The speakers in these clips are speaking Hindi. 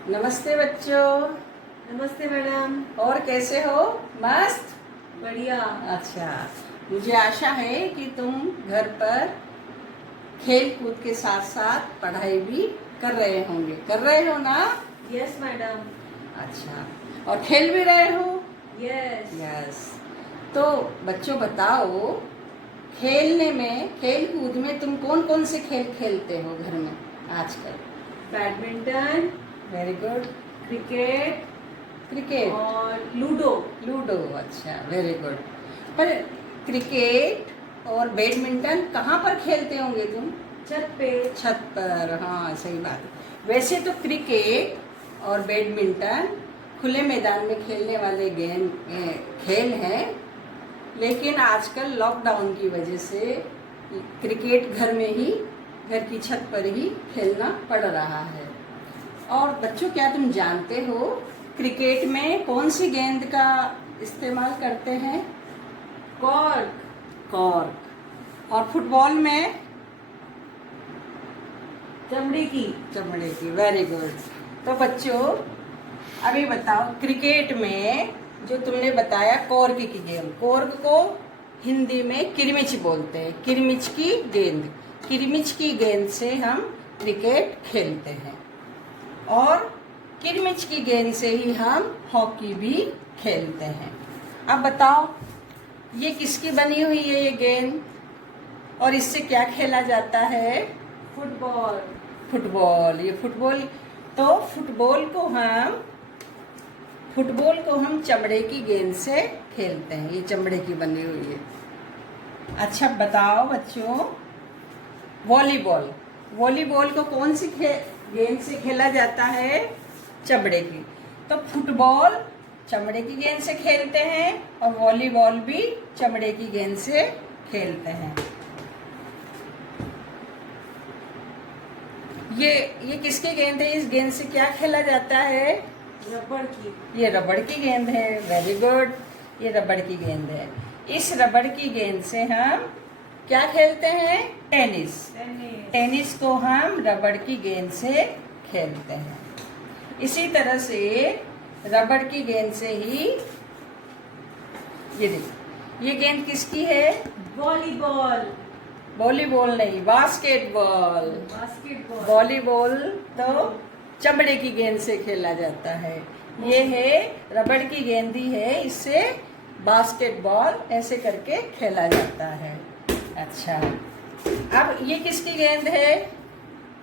नमस्ते बच्चों। नमस्ते मैडम। और कैसे हो? मस्त, बढ़िया। अच्छा। मुझे आशा है कि तुम घर पर खेल कूद के साथ साथ पढ़ाई भी कर रहे हो ना? Yes madam. अच्छा, और खेल भी रहे हो? यस। यस। तो बच्चों बताओ, खेल कूद में तुम कौन कौन से खेल खेलते हो घर में आजकल? Badminton, very good. Cricket cricket और लूडो। लूडो, अच्छा, वेरी गुड। पर क्रिकेट और बैडमिंटन कहाँ पर खेलते होंगे तुम? छत पे। छत पर, हाँ सही बात है। वैसे तो क्रिकेट और बैडमिंटन खुले मैदान में खेलने वाले खेल हैं, लेकिन आजकल लॉकडाउन की वजह से क्रिकेट घर की छत पर ही खेलना पड़ रहा है। और बच्चों, क्या तुम जानते हो क्रिकेट में कौन सी गेंद का इस्तेमाल करते हैं? कॉर्क। कॉर्क। और फुटबॉल में? चमड़े की। चमड़े की, वेरी गुड। तो बच्चों, अभी बताओ, क्रिकेट में जो तुमने बताया कॉर्क की गेंद, कॉर्क को हिंदी में किरमिच बोलते हैं। किरमिच की गेंद से हम क्रिकेट खेलते हैं, और किरमिच की गेंद से ही हम हॉकी भी खेलते हैं। अब बताओ, ये किसकी बनी हुई है ये गेंद, और इससे क्या खेला जाता है? फुटबॉल। फुटबॉल। ये फुटबॉल, तो फुटबॉल को हम चमड़े की गेंद से खेलते हैं। ये चमड़े की बनी हुई है। अच्छा बताओ बच्चों, वॉलीबॉल को कौन सी गेंद से खेला जाता है? चमड़े की। तो फुटबॉल चमड़े की गेंद से खेलते हैं, और वॉलीबॉल भी चमड़े की गेंद से खेलते हैं। ये किसकी गेंद है? इस गेंद से क्या खेला जाता है? रबड़ की। ये रबड़ की गेंद है, वेरी गुड। ये रबड़ की गेंद है। इस रबड़ की गेंद से हम क्या खेलते हैं? टेनिस। टेनिस को हम रबड़ की गेंद से खेलते हैं। इसी तरह से रबड़ की गेंद से ही ये देखो, ये गेंद किसकी है? वॉलीबॉल। वॉलीबॉल नहीं, बास्केटबॉल। बास्केटबॉल। वॉलीबॉल तो चमड़े की गेंद से खेला जाता है। ये है रबड़ की गेंद ही है, इससे बास्केटबॉल ऐसे करके खेला जाता है। अच्छा, अब ये किसकी गेंद है?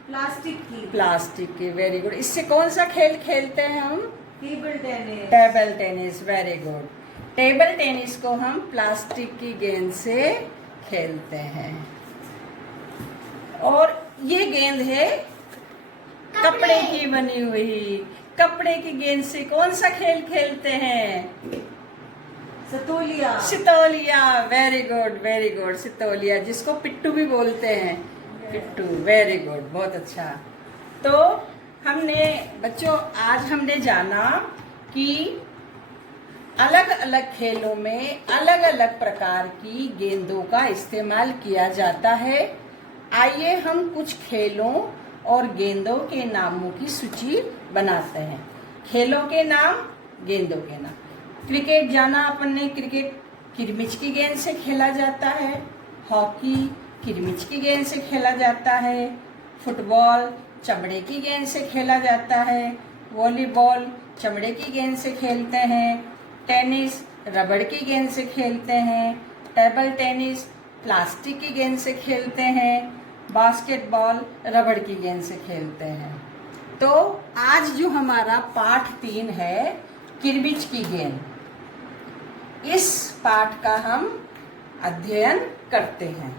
प्लास्टिक की। प्लास्टिक की, वेरी गुड। इससे कौन सा खेल खेलते हैं हम? Table tennis. Table tennis, very good. Table tennis को हम प्लास्टिक की गेंद से खेलते हैं। और ये गेंद है कपड़े की बनी हुई। कपड़े की गेंद से कौन सा खेल खेलते हैं? सतोलिया। सितोलिया, वेरी गुड वेरी गुड। सितोलिया, जिसको पिट्टू भी बोलते हैं। पिट्टू, वेरी गुड, बहुत अच्छा। तो बच्चों, आज हमने जाना कि अलग अलग खेलों में अलग अलग प्रकार की गेंदों का इस्तेमाल किया जाता है। आइए हम कुछ खेलों और गेंदों के नामों की सूची बनाते हैं। खेलों के नाम, गेंदों के नाम। क्रिकेट जाना अपन ने, क्रिकेट किरमिच की गेंद से खेला जाता है। हॉकी किरमिच की गेंद से खेला जाता है। फुटबॉल चमड़े की गेंद से खेला जाता है। वॉलीबॉल चमड़े की गेंद से खेलते हैं। टेनिस रबड़ की गेंद से खेलते हैं। टेबल टेनिस प्लास्टिक की गेंद से खेलते हैं। बास्केटबॉल रबड़ की गेंद से खेलते हैं। तो आज जो हमारा पाठ 3 है, किरमिच की गेंद, इस पाठ का हम अध्ययन करते हैं।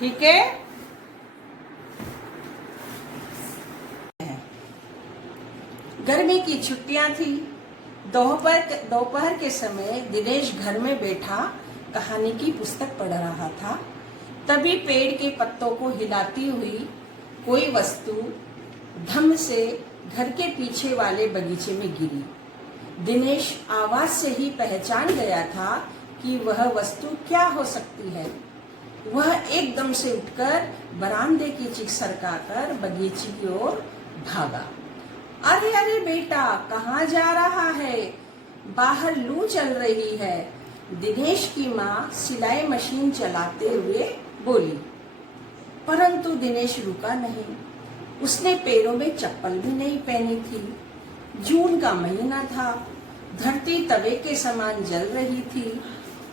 ठीक है? गर्मी की छुट्टियां थी। दोपहर के समय दिनेश घर में बैठा कहानी की पुस्तक पढ़ रहा था। तभी पेड़ के पत्तों को हिलाती हुई कोई वस्तु धम से घर के पीछे वाले बगीचे में गिरी। दिनेश आवाज से ही पहचान गया था कि वह वस्तु क्या हो सकती है। वह एकदम से उठकर बरामदे की चिक सरकाकर बगीचे की ओर भागा। अरे अरे बेटा, कहाँ जा रहा है? बाहर लू चल रही है। दिनेश की माँ सिलाई मशीन चलाते हुए बोली। परंतु दिनेश रुका नहीं। उसने पैरों में चप्पल भी नहीं पहनी थी। जून का महीना था। धरती तवे के समान जल रही थी,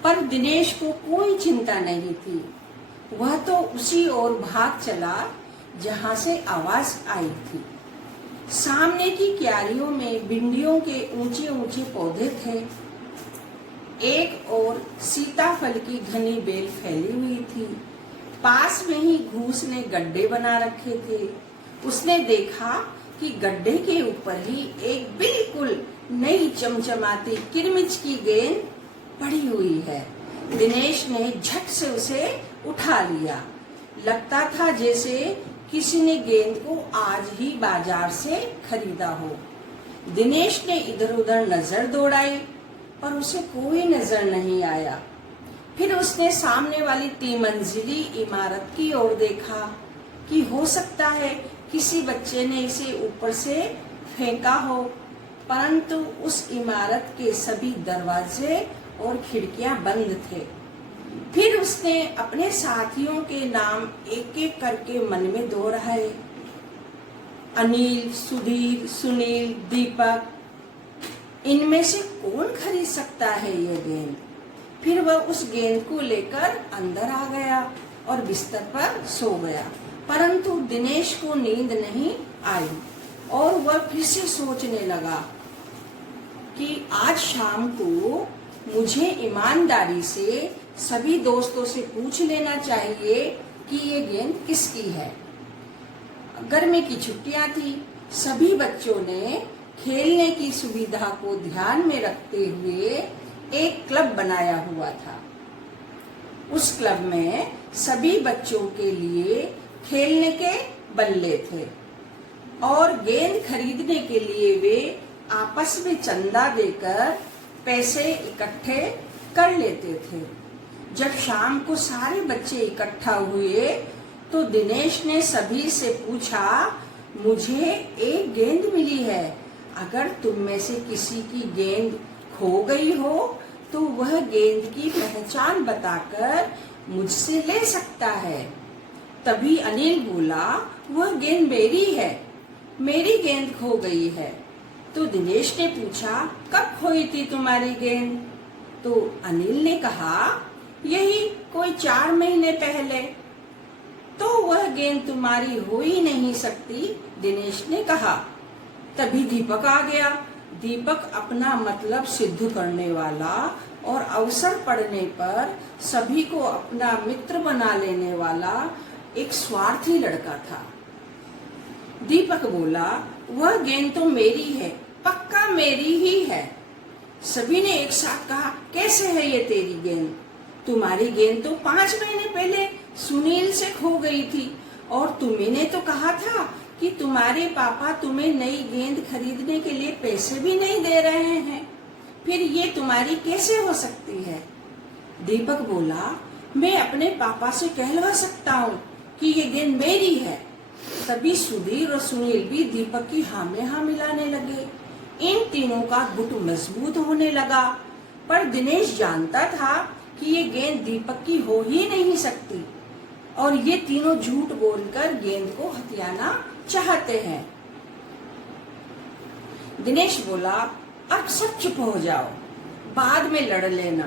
पर दिनेश को कोई चिंता नहीं थी। वह तो उसी ओर भाग चला जहां से आवाज आई थी। सामने की क्यारियों में भिंडियों के ऊंचे ऊंचे पौधे थे। एक ओर सीताफल की घनी बेल फैली हुई थी। पास में ही घूस ने गड्ढे बना रखे थे। उसने देखा कि गड्ढे के ऊपर ही एक बिल्कुल नई चमचमाती किरमिच की गेंद पड़ी हुई है। दिनेश ने झट से उसे उठा लिया। लगता था जैसे किसी ने गेंद को आज ही बाजार से खरीदा हो। दिनेश ने इधर उधर नजर दौड़ाई, पर उसे कोई नजर नहीं आया। फिर उसने सामने वाली 3 मंजिली इमारत की ओर देखा कि हो सकता है किसी बच्चे ने इसे ऊपर से फेंका हो, परंतु उस इमारत के सभी दरवाजे और खिड़कियां बंद थे। फिर उसने अपने साथियों के नाम एक एक करके मन में दोहराए। अनिल, सुधीर, सुनील, दीपक, इनमें से कौन खरीद सकता है ये गेंद? फिर वह उस गेंद को लेकर अंदर आ गया और बिस्तर पर सो गया। परंतु दिनेश को नींद नहीं आई और वह फिर से सोचने लगा कि आज शाम को मुझे ईमानदारी से सभी दोस्तों से पूछ लेना चाहिए कि ये गेंद किसकी है। गर्मी की छुट्टियां थी। सभी बच्चों ने खेलने की सुविधा को ध्यान में रखते हुए एक क्लब बनाया हुआ था। उस क्लब में सभी बच्चों के लिए खेलने के बल्ले थे और गेंद खरीदने के लिए वे आपस में चंदा देकर पैसे इकट्ठे कर लेते थे। जब शाम को सारे बच्चे इकट्ठा हुए तो दिनेश ने सभी से पूछा, मुझे एक गेंद मिली है। अगर तुम में से किसी की गेंद खो गई हो तो वह गेंद की पहचान बताकर मुझसे ले सकता है। तभी अनिल बोला, वह गेंद मेरी है, मेरी गेंद खो गई है। तो दिनेश ने पूछा, कब खोई थी तुम्हारी गेंद? तो अनिल ने कहा, यही कोई 4 महीने पहले। तो वह गेंद तुम्हारी हो ही नहीं सकती, दिनेश ने कहा। तभी दीपक आ गया। दीपक अपना मतलब सिद्ध करने वाला और अवसर पड़ने पर सभी को अपना मित्र बना लेने वाला एक स्वार्थी लड़का था। दीपक बोला, वह गेंद तो मेरी है, पक्का मेरी ही है। सभी ने एक साथ कहा, कैसे है ये तेरी गेंद? तुम्हारी गेंद तो 5 महीने पहले सुनील से खो गई थी और तुम्हें तो कहा था कि तुम्हारे पापा तुम्हें नई गेंद खरीदने के लिए पैसे भी नहीं दे रहे हैं, फिर ये तुम्हारी कैसे हो सकती है? दीपक बोला, मैं अपने पापा से कहलवा सकता हूँ कि ये गेंद मेरी है। तभी सुधीर और सुनील भी दीपक की हाँ में हाँ मिलाने लगे। इन तीनों का गुट मजबूत होने लगा, पर दिनेश जानता था कि ये गेंद दीपक की हो ही नहीं सकती और ये तीनों झूठ बोलकर गेंद को हथियाना चाहते हैं। दिनेश बोला, अब सब चुप हो जाओ, बाद में लड़ लेना,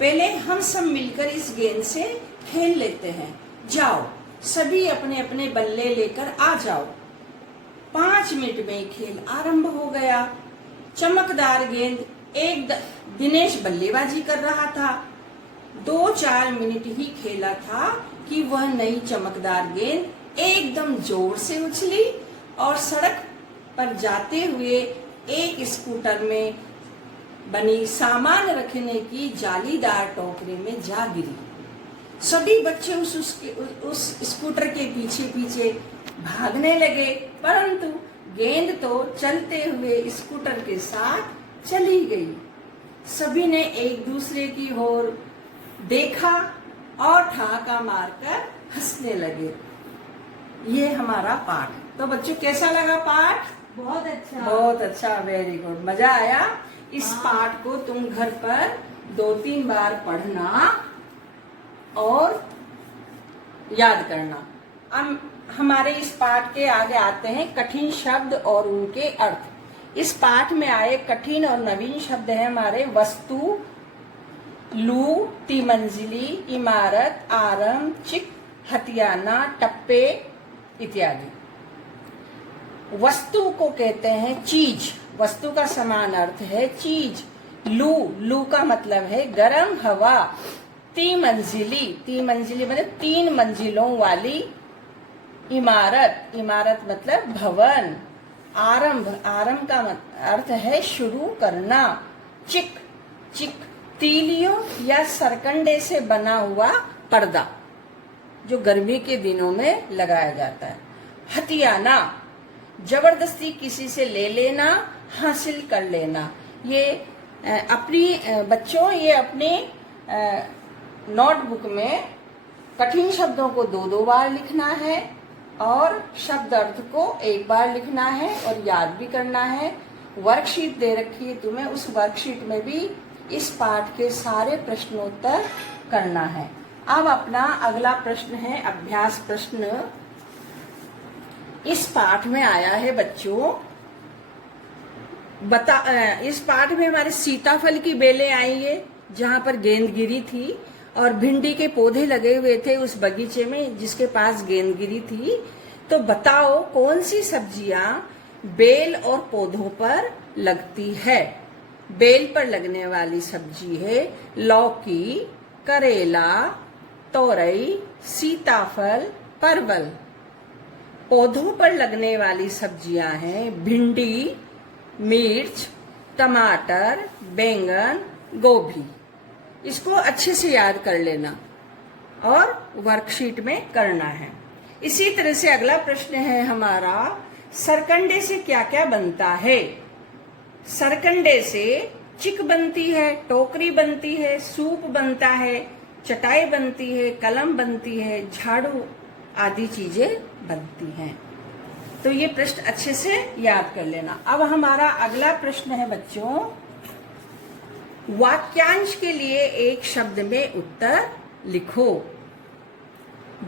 पहले हम सब मिलकर इस गेंद से खेल लेते हैं। जाओ, सभी अपने अपने बल्ले लेकर आ जाओ। 5 मिनट में खेल आरंभ हो गया। चमकदार गेंद दिनेश बल्लेबाजी कर रहा था। 2-4 मिनट ही खेला था कि वह नई चमकदार गेंद एकदम जोर से उछली और सड़क पर जाते हुए एक स्कूटर में बनी सामान रखने की जालीदार टोकरी में जा गिरी। सभी बच्चे उस स्कूटर के पीछे पीछे भागने लगे, परंतु गेंद तो चलते हुए स्कूटर के साथ चली गई। सभी ने एक दूसरे की ओर देखा और ठहाका मारकर हंसने लगे। ये हमारा पाठ। तो बच्चों, कैसा लगा पाठ? बहुत अच्छा। बहुत अच्छा, वेरी गुड, मजा आया। इस पाठ को तुम घर पर 2-3 बार पढ़ना और याद करना। अब हमारे इस पाठ के आगे आते हैं कठिन शब्द और उनके अर्थ। इस पाठ में आए कठिन और नवीन शब्द हैं हमारे वस्तु, लू, तिमंजिली, इमारत, आरम, चिक, हथियाना, टप्पे इत्यादि। वस्तु को कहते हैं चीज, वस्तु का समान अर्थ है चीज। लू, लू का मतलब है गर्म हवा। तिमंजिली, तिमंजिली मतलब 3 मंजिलों वाली इमारत, इमारत मतलब भवन। आरंभ, आरंभ का अर्थ है शुरू करना। चिक, चिक तीलियों या सरकंडे से बना हुआ पर्दा जो गर्मी के दिनों में लगाया जाता है। हथियाना, जबरदस्ती किसी से ले लेना, हासिल कर लेना। ये अपनी बच्चों, ये अपने नोटबुक में कठिन शब्दों को 2-2 बार लिखना है और शब्द अर्थ को 1 बार लिखना है और याद भी करना है। वर्कशीट दे रखी है तुम्हें, उस वर्कशीट में भी इस पाठ के सारे प्रश्नोत्तर करना है। अब अपना अगला प्रश्न है अभ्यास प्रश्न। इस पाठ में आया है बच्चों, इस पाठ में हमारे सीताफल की बेलें आई है जहां पर गेंद गिरी थी और भिंडी के पौधे लगे हुए थे उस बगीचे में जिसके पास गेंद गिरी थी। तो बताओ कौन सी सब्जियां बेल और पौधों पर लगती है। बेल पर लगने वाली सब्जी है लौकी, करेला, तोरई, सीताफल, परवल। पौधों पर लगने वाली सब्जियां हैं भिंडी, मिर्च, टमाटर, बैंगन, गोभी। इसको अच्छे से याद कर लेना और वर्कशीट में करना है। इसी तरह से अगला प्रश्न है हमारा, सरकंडे से क्या क्या बनता है। सरकंडे से चिक बनती है, टोकरी बनती है, सूप बनता है, चटाई बनती है, कलम बनती है, झाड़ू आदि चीजें बनती हैं। तो ये प्रश्न अच्छे से याद कर लेना। अब हमारा अगला प्रश्न है बच्चों, वाक्यांश के लिए एक शब्द में उत्तर लिखो।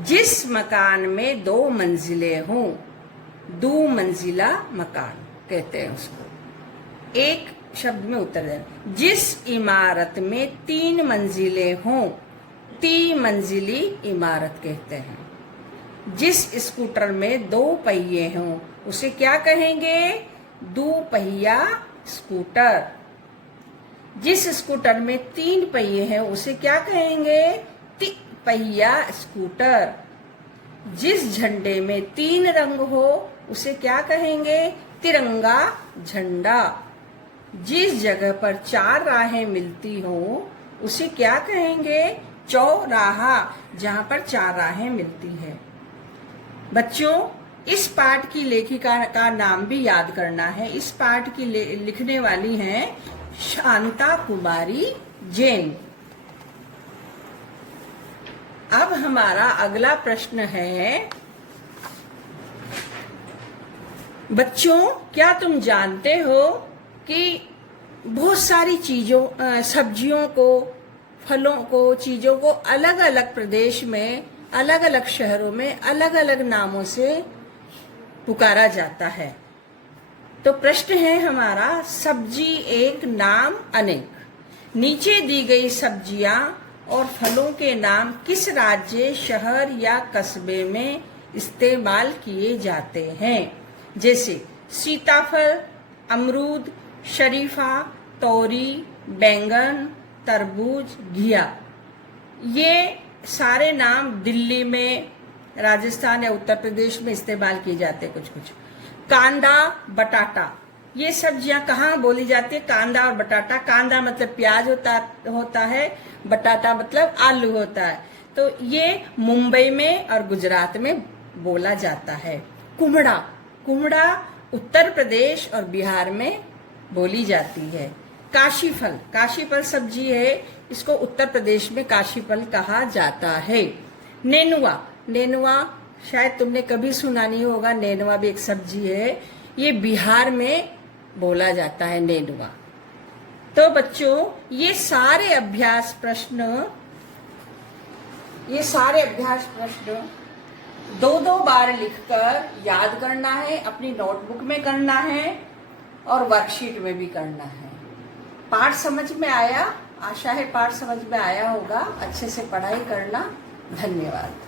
जिस मकान में 2 मंजिलें हों, 2 मंजिला मकान कहते हैं उसको। एक शब्द में उत्तर देना। जिस इमारत में 3 मंजिलें हों, 3 मंजिली इमारत कहते हैं। जिस स्कूटर में 2 पहिए हों उसे क्या कहेंगे, 2 पहिया स्कूटर। जिस स्कूटर में 3 पहिए हैं उसे क्या कहेंगे, 3 पहिया स्कूटर। जिस झंडे में 3 रंग हो उसे क्या कहेंगे, तिरंगा झंडा। जिस जगह पर 4 राहें मिलती हो उसे क्या कहेंगे, चौराहा, जहां पर 4 राहें मिलती है। बच्चों, इस पाठ की लेखिका का नाम भी याद करना है। इस पाठ की लिखने वाली हैं शांता कुमारी जैन। अब हमारा अगला प्रश्न है बच्चों, क्या तुम जानते हो कि बहुत सारी चीजों, सब्जियों को, फलों को, चीजों को अलग अलग प्रदेश में, अलग अलग शहरों में अलग अलग नामों से पुकारा जाता है। तो प्रश्न है हमारा, सब्जी एक नाम अनेक। नीचे दी गई सब्जियां और फलों के नाम किस राज्य, शहर या कस्बे में इस्तेमाल किए जाते हैं। जैसे सीताफल, अमरूद, शरीफा, तोरी, बैंगन, तरबूज, घिया। ये सारे नाम दिल्ली में, राजस्थान या उत्तर प्रदेश में इस्तेमाल किए जाते हैं कुछ कुछ। कांदा, बटाटा, ये सब्जियां कहाँ बोली जाती है, कांदा और बटाटा। कांदा मतलब प्याज होता है, बटाटा मतलब आलू होता है। तो ये मुंबई में और गुजरात में बोला जाता है। कुमड़ा, कुमड़ा उत्तर प्रदेश और बिहार में बोली जाती है। काशीफल, काशीफल सब्जी है, इसको उत्तर प्रदेश में काशीफल कहा जाता है। नेनुआ, नेनुआ शायद तुमने कभी सुना नहीं होगा, नेनुआ भी एक सब्जी है। ये बिहार में बोला जाता है नेनुआ। तो बच्चों ये सारे अभ्यास प्रश्न दो बार लिखकर याद करना है, अपनी नोटबुक में करना है और वर्कशीट में भी करना है। पाठ समझ में आया? आशा है पाठ समझ में आया होगा। अच्छे से पढ़ाई करना। धन्यवाद।